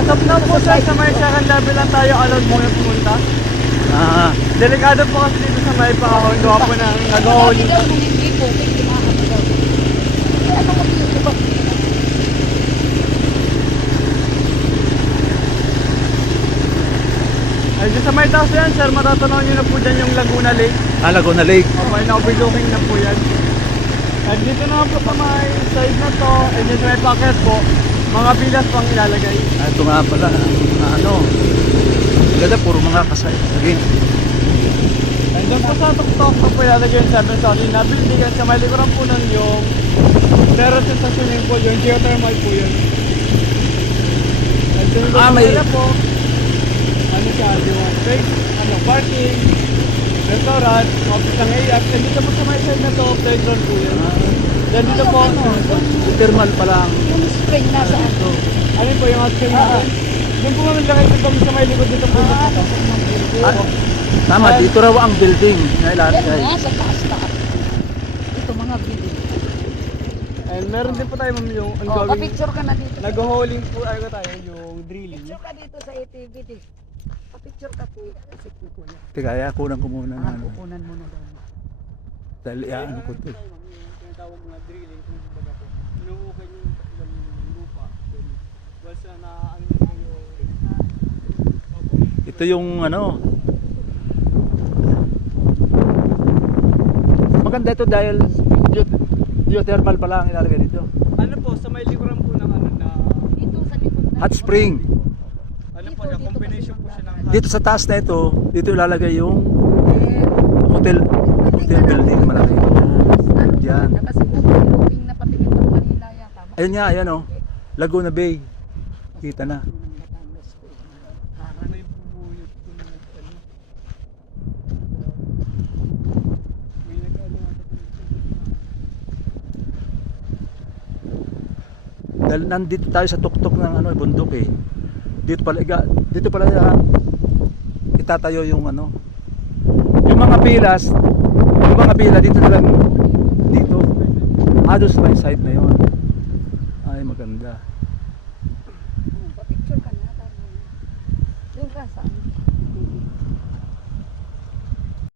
As of now po sir, sa may second level lang tayo allowed muna pumunta. Ah, Delikado po kasi dito sa may paahon, gawa po ng nag-hauling. Daw nung hindi po, kailangan daw. Eh, ano mo dito ba? Ay, dyan sa may taas yan sir, matatanaw nyo na po dyan yung Laguna Lake. Laguna Lake. May na-overlooking na po yan. At dito naman po sa may side na to, and dyan sa may pocket po, mga pilas pang ilalagay. Ito nga pala, ano, ganda, puro mga kasay. Naging, And doon po sa tuktok na po ilalagay yung 7-story na building, at sa may likuran po nun yung terrace sa swimming pool, yung geothermal po yun. At doon may- po, ano siya, yung parking, restaurant, office ng AF, and dito po sa may side na to, playground po yun. Then dito po, thermal pa lang. Yung spring na sa ano. ano po yung outcome natin? Doon po kami lakay dito sa may likod dito po. Ah, tama, dito raw ang building na Yan ilalagay. nga, sa taas-taas. Ito mga bilis. And meron din po tayo ma'am yung Oh, ongoing, pa-picture ka na dito. nag-hauling po tayo yung drilling. Picture ka dito sa ATV. Pa-picture ka po. Kasi po kuya. Teka, kaya kunan ko muna na ano. Kukunan mo na daw. Dahil ano ko to. Yung tinatawag mga drilling, kung baga po, inuukay yung lupa. Then, once na ano nyo po yung... Ito yung ano. Maganda ito dahil geothermal pa lang ilalagay dito. Ano po, sa may likuran po ng ano na... Dito sa likod na. Hot spring. Ano po, yung combination po siya ng... Dito sa taas na ito, dito ilalagay yung Eh, hotel building malaki. Yan. kasi overlooking na pati ito Manila yata. Ayun nga, ayan oh. Laguna Bay. Kita na. May bubuyot po na ano. May nag-ano nga po. Dahil nandito tayo sa tuktok ng ano, bundok eh. Dito pala itatayo yung ano. Yung mga pila dito na lang dito. Doon sa may side na yun. Ay, maganda. Pa-picture ka na. Doon ka sa ano.